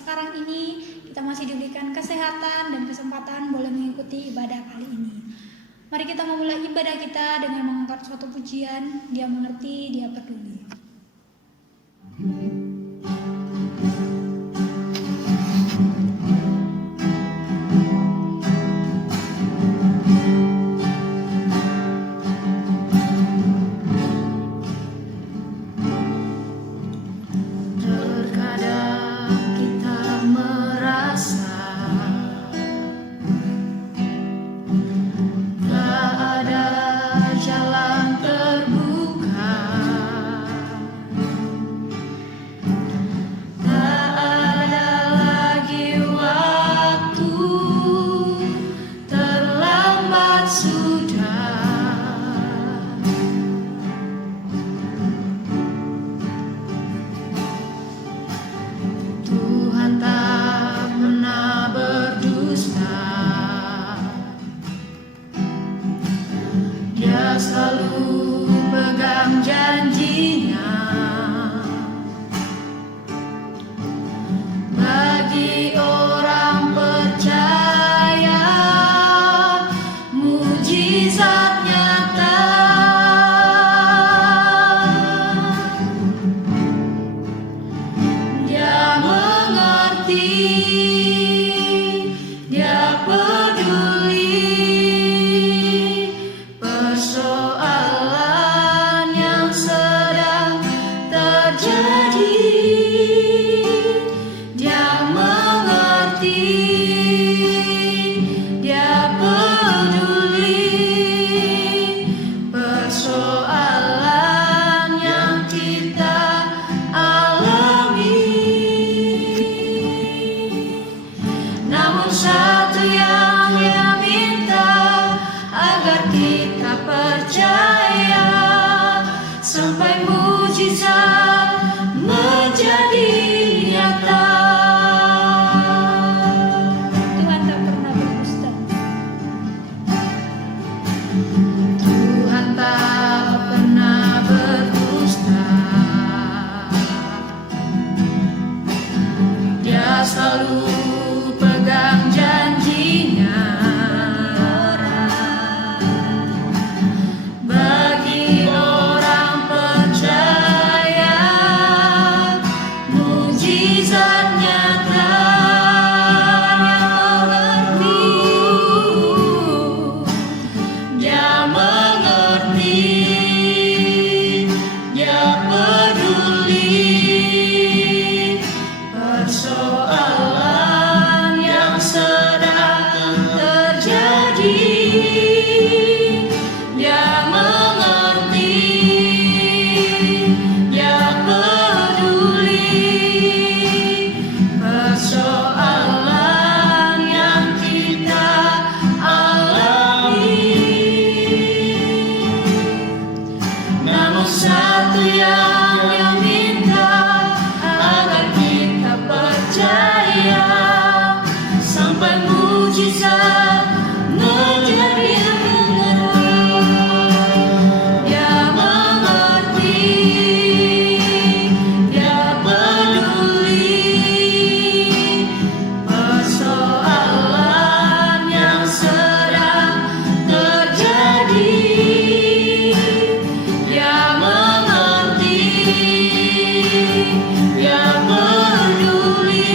sekarang ini kita masih diberikan kesehatan dan kesempatan boleh mengikuti ibadah kali ini. Mari kita memulai ibadah kita dengan mengangkat suatu pujian, Dia mengerti, Dia peduli. Selalu pegang janjinya bagi orang percaya, mujizat nyata. Dia mengerti, Dia peduli persoalan yang sedang terjadi. Dia mengerti, Dia peduli persoalan yang kita alami. Namun satu yang Dia minta, agar kita percaya sampai mujizat menjadi nyata. Tuhan tak pernah berdusta. Tuhan tak pernah berdusta. Dia selalu pegang janjinya bagi orang percaya, mujizat nyata. Dia mengerti, Dia peduli persoalan yang sedang terjadi. Dia mengerti, Dia peduli persoalan yang kita alami. Namun satu yang Dia minta, agar kita percaya sampai mujizat menjadi nyata. Dia mengerti, Dia peduli persoalan yang sedang terjadi. Dia mengerti, Dia peduli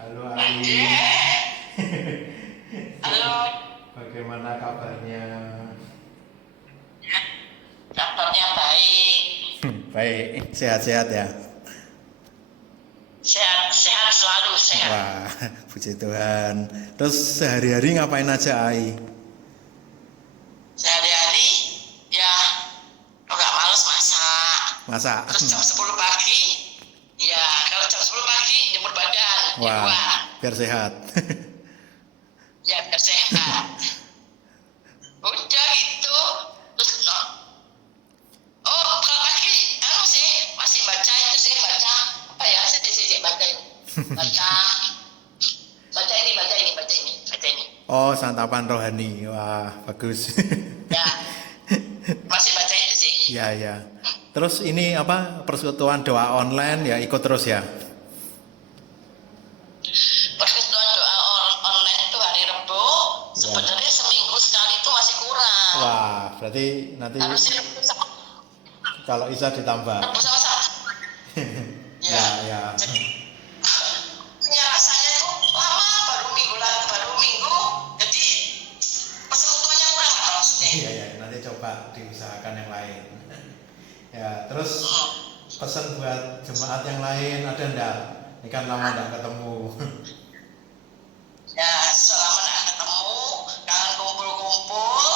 Halo Ali, Halo, bagaimana kabarnya? kabarnya baik. Baik, sehat-sehat ya? Sehat selalu sehat. Wah, puji Tuhan. Terus sehari-hari ngapain aja Ai? Sehari-hari ya nggak males masak. Masak? Terus jam 10 pagi, ya kalau jam 10 pagi jemur badan di Wah, luar. biar sehat. Ya biar sehat. Udah gitu. Terus no. Oh kalau pagi, anu sih masih baca itu sih baca apa ya? Sedikit baca ini. Baca ini. Oh, santapan rohani. Wah, bagus. Ya masih baca itu sih. Ya, ya. Terus ini apa? Persekutuan doa online ya ikut terus ya? Persekutuan doa online itu hari Rebo. Sebenarnya seminggu sekali itu masih kurang. Wah, berarti nanti Harusnya Rebo sama kalau Isa ditambah. sama. Ya, ya. Jadi ya rasanya itu lama baru minggu. Jadi persekutuannya kurang lah maksudnya. Iya, ya. Nanti coba diusahakan yang lain. Ya, terus pesan buat jemaat yang lain ada enggak? Ini kan lama enggak ketemu. Ya selama nak ketemu, kangen kumpul-kumpul.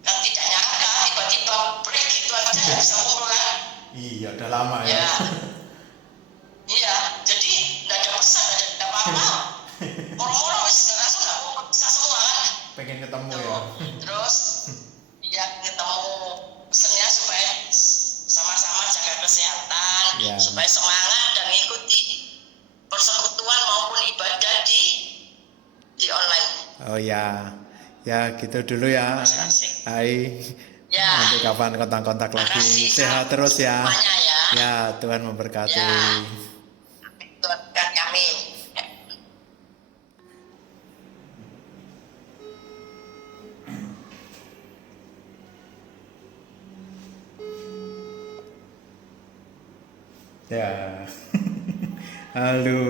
Kan tidak nyangka tiba-tiba break gitu aja nggak bisa kumpul kan. Iya, udah lama ya. Ya, iya. Jadi nggak ada pesan, nggak ada apa-apa. Orang-orang wis nggak langsung nggak bisa semua kan. Pengen ketemu Tuh. ya. Terus ya ketemu pesennya supaya sama-sama jaga kesehatan, Ya. supaya semangat dan mengikuti persekutuan maupun ibadah di online. Oh ya. Ya, gitu dulu ya. Masing-masing. Hai. Ya. Nanti kapan kontak-kontak lagi. Makasih Sehat terus ya. semuanya ya. Ya, Tuhan memberkati. Ya. Tuhan kami. Ya. Halo.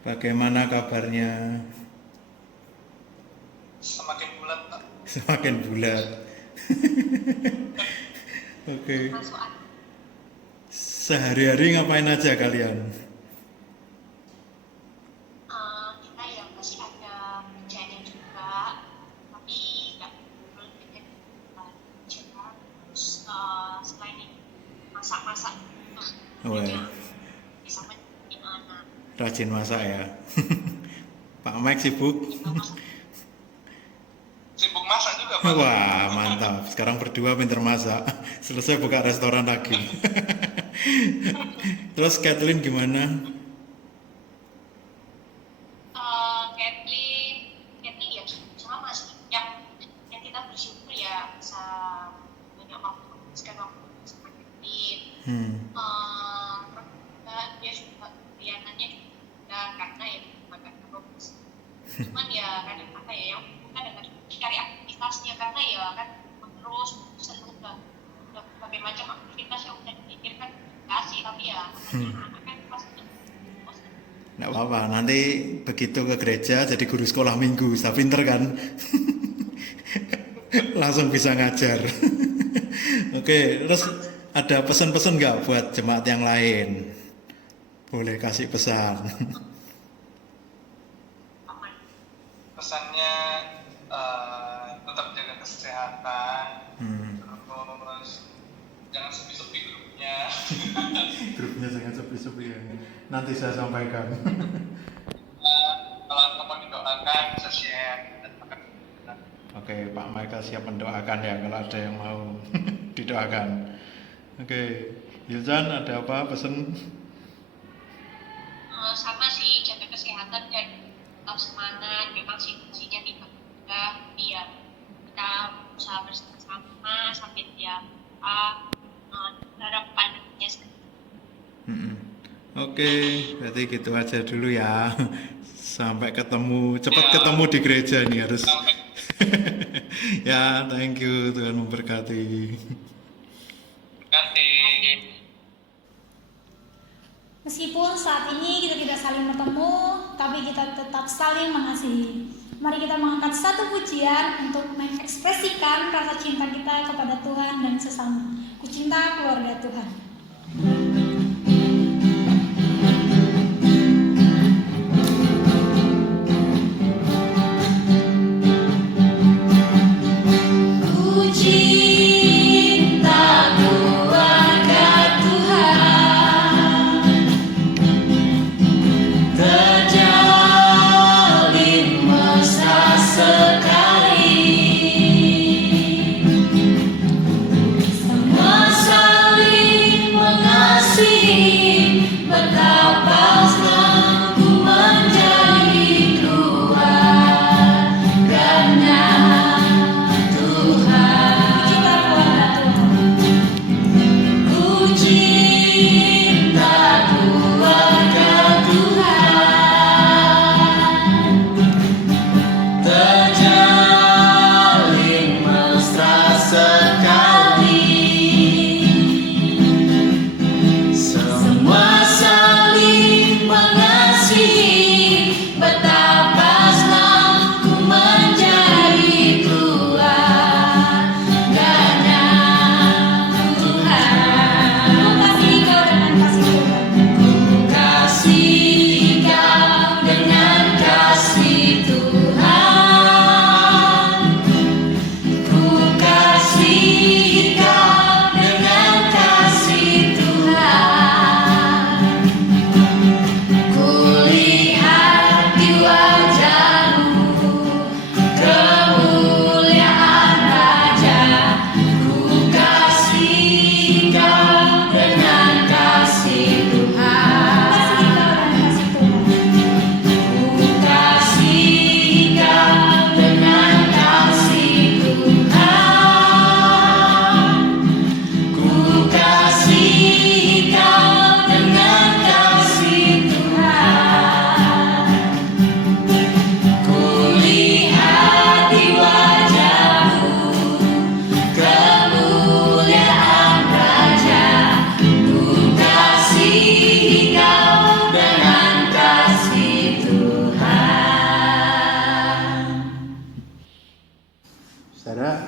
Bagaimana kabarnya? Semakin bulat Pak. Semakin bulat. Oke. Sehari-hari ngapain aja kalian? Kita ya masih ada kerjanya juga, tapi nggak terlalu banyak kerja. Terus selain itu masak-masak Wah, bisa menjadi anak. rajin masak ya. Pak Mike sibuk? Sibuk masak juga Pak. Wah, mantap. Sekarang berdua pinter masak. Selesai buka restoran lagi. Terus Kathleen gimana? Kathleen ya sama sih. Yang kita bersyukur ya bisa banyak waktu menghabiskan waktu sama Kathleen. Dia juga pilihannya juga karena ya agak bagus. Cuman ya kadang apa ya yang bukan dengan cari aktivitasnya karena ya kan terus seru udah berbagai macam aktivitas yang udah dipikirkan kasih tapi ya anak kan pasti bosan. Nggak apa-apa, nanti begitu ke gereja jadi guru sekolah minggu, sudah pinter kan? Langsung bisa ngajar. Oke, terus ada pesan-pesan nggak buat jemaat yang lain? Boleh kasih pesan. Pesannya tetap jaga kesehatan. Terus jangan sepi-sepi grupnya. Grupnya jangan sepi-sepi ya. Nanti saya sampaikan. Kalau teman didoakan bisa share dan makan. Oke, Pak Michael siap mendoakan ya kalau ada yang mau didoakan. Oke, Yulzan ada apa pesan? Sama sih jaga kesehatan dan tetap semangat memang situasinya tidak mudah tapi ya kita berusaha bersama-sama sampai ya harapan nantinya. Oke, berarti gitu aja dulu ya. Sampai ketemu, cepat ketemu di gereja nih harus. Ya, thank you, Tuhan memberkati. Ganti. Meskipun saat ini kita tidak saling bertemu, tapi kita tetap saling mengasihi. Mari kita mengangkat satu pujian untuk mengekspresikan rasa cinta kita kepada Tuhan dan sesama. Ku cinta keluarga Tuhan.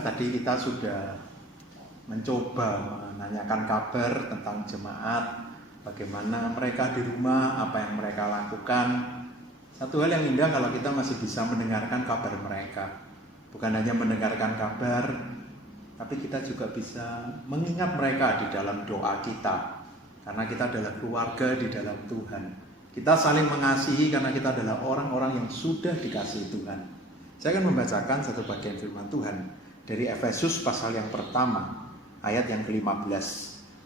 Tadi kita sudah mencoba menanyakan kabar tentang jemaat, bagaimana mereka di rumah, apa yang mereka lakukan. Satu hal yang indah kalau kita masih bisa mendengarkan kabar mereka. Bukan hanya mendengarkan kabar, tapi kita juga bisa mengingat mereka di dalam doa kita. Karena kita adalah keluarga di dalam Tuhan. Kita saling mengasihi karena kita adalah orang-orang yang sudah dikasihi Tuhan. Saya akan membacakan satu bagian firman Tuhan dari Efesus pasal yang pertama, ayat yang ke-15.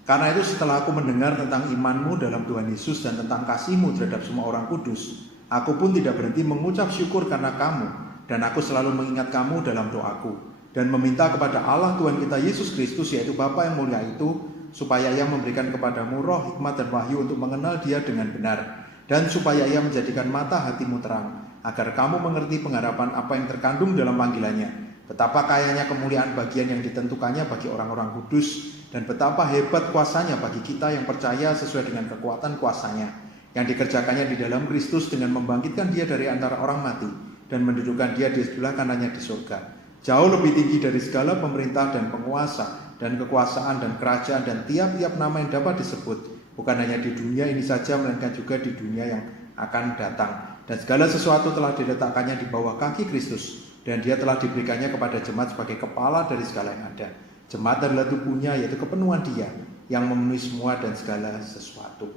Karena itu setelah aku mendengar tentang imanmu dalam Tuhan Yesus dan tentang kasihmu terhadap semua orang kudus, aku pun tidak berhenti mengucap syukur karena kamu, dan aku selalu mengingat kamu dalam doaku, dan meminta kepada Allah Tuhan kita Yesus Kristus, yaitu Bapa yang mulia itu, supaya Ia memberikan kepadamu roh, hikmat, dan wahyu untuk mengenal Dia dengan benar, dan supaya Ia menjadikan mata hatimu terang, agar kamu mengerti pengharapan apa yang terkandung dalam panggilannya, betapa kayanya kemuliaan bagian yang ditentukannya bagi orang-orang kudus, dan betapa hebat kuasanya bagi kita yang percaya sesuai dengan kekuatan kuasanya, yang dikerjakannya di dalam Kristus dengan membangkitkan Dia dari antara orang mati, dan mendudukkan Dia di sebelah kanannya di surga, jauh lebih tinggi dari segala pemerintah dan penguasa, dan kekuasaan dan kerajaan, dan tiap-tiap nama yang dapat disebut, bukan hanya di dunia ini saja, melainkan juga di dunia yang akan datang. Dan segala sesuatu telah diletakkannya di bawah kaki Kristus, dan Dia telah diberikannya kepada jemaat sebagai kepala dari segala yang ada. Jemaat adalah tubuhnya, yaitu kepenuhan Dia yang memenuhi semua dan segala sesuatu.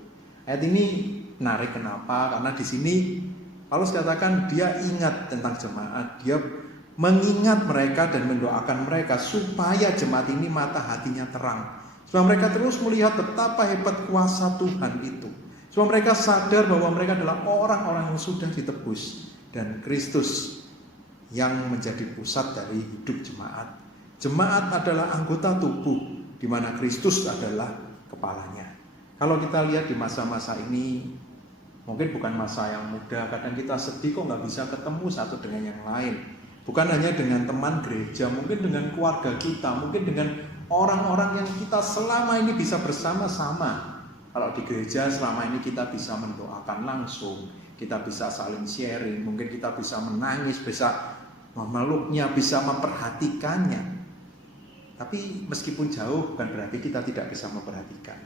Ayat ini menarik, kenapa? Karena di sini Paulus katakan dia ingat tentang jemaat, dia mengingat mereka dan mendoakan mereka supaya jemaat ini mata hatinya terang, supaya mereka terus melihat betapa hebat kuasa Tuhan itu, supaya mereka sadar bahwa mereka adalah orang-orang yang sudah ditebus, dan Kristus yang menjadi pusat dari hidup jemaat. Jemaat adalah anggota tubuh di mana Kristus adalah kepalanya. Kalau kita lihat di masa-masa ini, mungkin bukan masa yang mudah, kadang kita sedih kok nggak bisa ketemu satu dengan yang lain. Bukan hanya dengan teman gereja, mungkin dengan keluarga kita, mungkin dengan orang-orang yang kita selama ini bisa bersama-sama. Kalau di gereja selama ini kita bisa mendoakan langsung, kita bisa saling sharing, mungkin kita bisa menangis, bisa memeluknya, bisa memperhatikannya. Tapi meskipun jauh bukan berarti kita tidak bisa memperhatikan.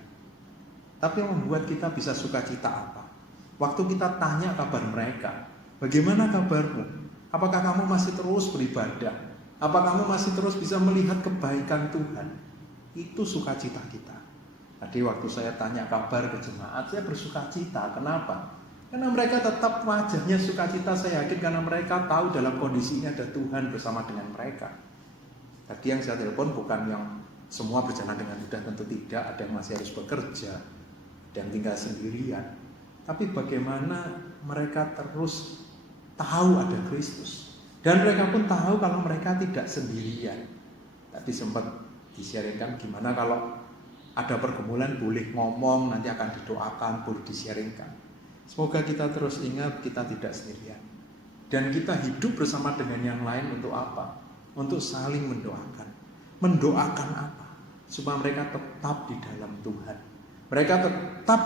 Tapi yang membuat kita bisa sukacita apa? Waktu kita tanya kabar mereka, bagaimana kabarmu? Apakah kamu masih terus beribadah? Apa kamu masih terus bisa melihat kebaikan Tuhan? Itu sukacita kita. Tadi waktu saya tanya kabar ke jemaat, saya bersukacita. Kenapa? Karena mereka tetap wajahnya sukacita. Saya yakin karena mereka tahu dalam kondisi ini ada Tuhan bersama dengan mereka. Tadi yang saya telepon bukan yang semua berjalan dengan mudah, tentu tidak. Ada yang masih harus bekerja dan tinggal sendirian. Tapi bagaimana mereka terus tahu ada Kristus. Dan mereka pun tahu kalau mereka tidak sendirian. Tadi sempat disiaringkan gimana kalau ada pergumulan boleh ngomong, nanti akan didoakan, boleh disiaringkan. Semoga kita terus ingat kita tidak sendirian. Dan kita hidup bersama dengan yang lain untuk apa? Untuk saling mendoakan. Mendoakan apa? Supaya mereka tetap di dalam Tuhan. Mereka tetap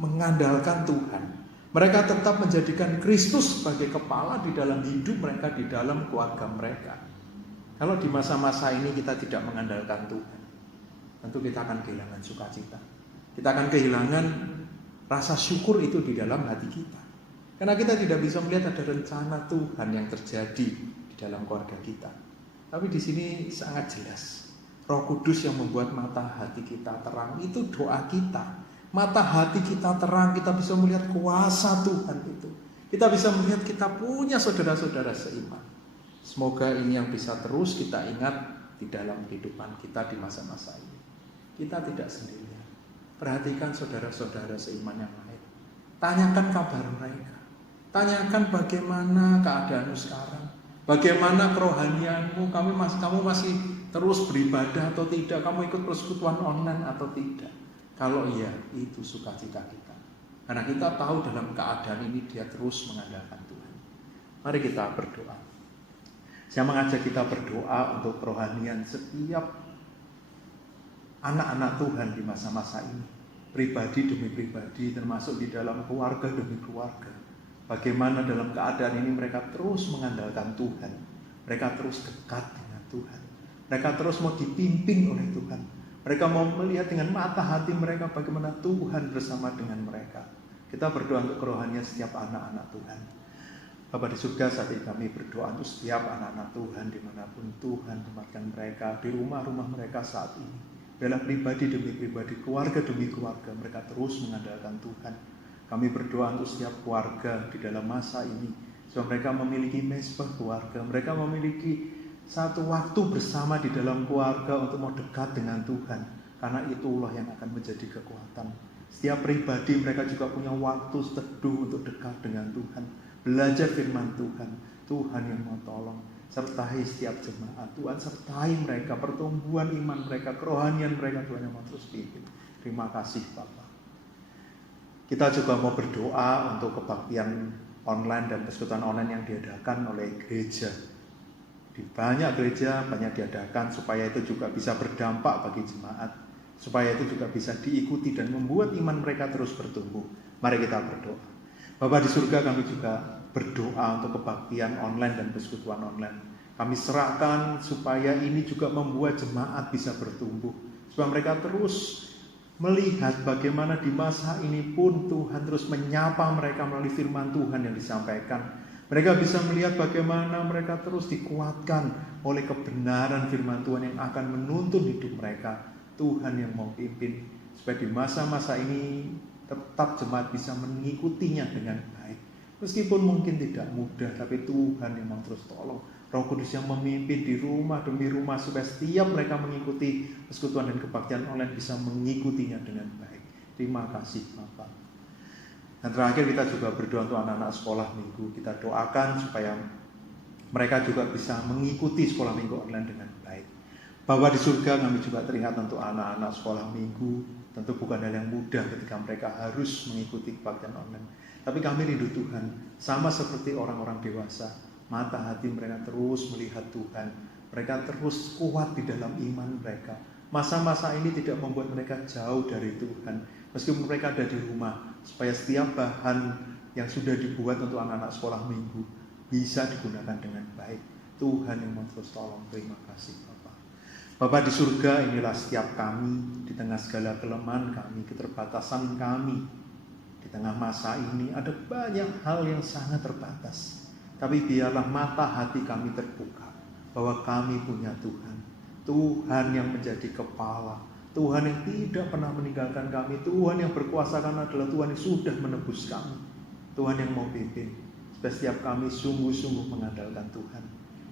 mengandalkan Tuhan. Mereka tetap menjadikan Kristus sebagai kepala di dalam hidup mereka, di dalam keluarga mereka. Kalau di masa-masa ini kita tidak mengandalkan Tuhan, tentu kita akan kehilangan sukacita. Kita akan kehilangan rasa syukur itu di dalam hati kita. Karena kita tidak bisa melihat ada rencana Tuhan yang terjadi di dalam keluarga kita. Tapi di sini sangat jelas, Roh Kudus yang membuat mata hati kita terang, itu doa kita. Mata hati kita terang, kita bisa melihat kuasa Tuhan itu. Kita bisa melihat kita punya saudara-saudara seiman. Semoga ini yang bisa terus kita ingat di dalam kehidupan kita di masa-masa ini. Kita tidak sendirian. Perhatikan saudara-saudara seiman yang lain. Tanyakan kabar mereka. Tanyakan bagaimana keadaanmu sekarang. Bagaimana kerohanianmu, kamu masih terus beribadah atau tidak? Kamu ikut persekutuan online atau tidak? Kalau iya, itu sukacita kita. Karena kita tahu dalam keadaan ini dia terus mengandalkan Tuhan. Mari kita berdoa. Saya mengajak kita berdoa untuk kerohanian setiap anak-anak Tuhan di masa-masa ini. Pribadi demi pribadi, termasuk di dalam keluarga demi keluarga. Bagaimana dalam keadaan ini mereka terus mengandalkan Tuhan. Mereka terus dekat dengan Tuhan. Mereka terus mau dipimpin oleh Tuhan. Mereka mau melihat dengan mata hati mereka bagaimana Tuhan bersama dengan mereka. Kita berdoa untuk kerohanian setiap anak-anak Tuhan. Bapa di surga, saat ini kami berdoa untuk setiap anak-anak Tuhan dimanapun Tuhan tempatkan mereka, di rumah-rumah mereka saat ini. Biarlah pribadi demi pribadi, keluarga demi keluarga, mereka terus mengandalkan Tuhan. Kami berdoa untuk setiap keluarga di dalam masa ini, supaya mereka memiliki mezbah keluarga, mereka memiliki satu waktu bersama di dalam keluarga untuk mau dekat dengan Tuhan. Karena itulah yang akan menjadi kekuatan. Setiap pribadi mereka juga punya waktu teduh untuk dekat dengan Tuhan. Belajar firman Tuhan. Tuhan yang mau tolong. Sertai setiap jemaat. Tuhan sertai mereka. Pertumbuhan iman mereka. Kerohanian mereka. Tuhan yang mau terus pimpin. Terima kasih Bapak. Kita juga mau berdoa untuk kebaktian online dan persekutuan online yang diadakan oleh gereja. Di banyak gereja banyak diadakan supaya itu juga bisa berdampak bagi jemaat, supaya itu juga bisa diikuti dan membuat iman mereka terus bertumbuh. Mari kita berdoa. Bapa di surga, kami juga berdoa untuk kebaktian online dan persekutuan online. Kami serahkan supaya ini juga membuat jemaat bisa bertumbuh, supaya mereka terus melihat bagaimana di masa ini pun Tuhan terus menyapa mereka melalui firman Tuhan yang disampaikan. Mereka bisa melihat bagaimana mereka terus dikuatkan oleh kebenaran firman Tuhan yang akan menuntun hidup mereka. Tuhan yang mau pimpin supaya di masa-masa ini tetap jemaat bisa mengikutinya dengan baik. Meskipun mungkin tidak mudah, tapi Tuhan yang mau terus tolong. Roh Kudus yang memimpin di rumah demi rumah supaya setiap mereka mengikuti persekutuan dan kebaktian online bisa mengikutinya dengan baik. Terima kasih Bapak. Dan terakhir kita juga berdoa untuk anak-anak sekolah minggu. Kita doakan supaya mereka juga bisa mengikuti sekolah minggu online dengan baik. Bapa di surga, kami juga teringat untuk anak-anak sekolah minggu. Tentu bukan hal yang mudah ketika mereka harus mengikuti kebaktian online. Tapi kami rindu Tuhan, sama seperti orang-orang dewasa. Mata hati mereka terus melihat Tuhan. Mereka terus kuat di dalam iman mereka. Masa-masa ini tidak membuat mereka jauh dari Tuhan. Meskipun mereka ada di rumah, supaya setiap bahan yang sudah dibuat untuk anak-anak sekolah minggu bisa digunakan dengan baik. Tuhan yang mau terus tolong. Terima kasih Bapak. Bapak di surga, inilah setiap kami di tengah segala kelemahan kami, keterbatasan kami. Di tengah masa ini ada banyak hal yang sangat terbatas. Tapi biarlah mata hati kami terbuka bahwa kami punya Tuhan. Tuhan yang menjadi kepala. Tuhan yang tidak pernah meninggalkan kami. Tuhan yang berkuasa karena adalah Tuhan yang sudah menebus kami. Tuhan yang mau pimpin. Setiap kami sungguh-sungguh mengandalkan Tuhan.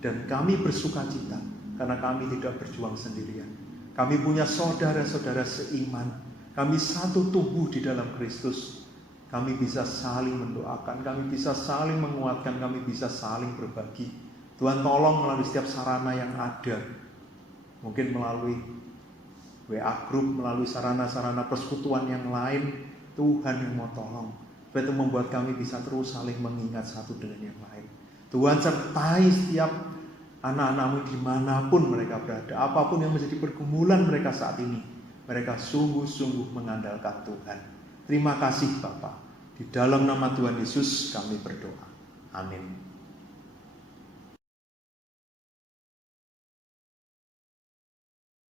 Dan kami bersuka cita karena kami tidak berjuang sendirian. Kami punya saudara-saudara seiman. Kami satu tubuh di dalam Kristus. Kami bisa saling mendoakan, kami bisa saling menguatkan, kami bisa saling berbagi. Tuhan tolong melalui setiap sarana yang ada. Mungkin melalui WA group, melalui sarana-sarana persekutuan yang lain. Tuhan yang mau tolong. Supaya itu membuat kami bisa terus saling mengingat satu dengan yang lain. Tuhan sertai setiap anak-anakmu dimanapun mereka berada. Apapun yang menjadi pergumulan mereka saat ini. Mereka sungguh-sungguh mengandalkan Tuhan. Terima kasih Bapak. Di dalam nama Tuhan Yesus kami berdoa. Amin.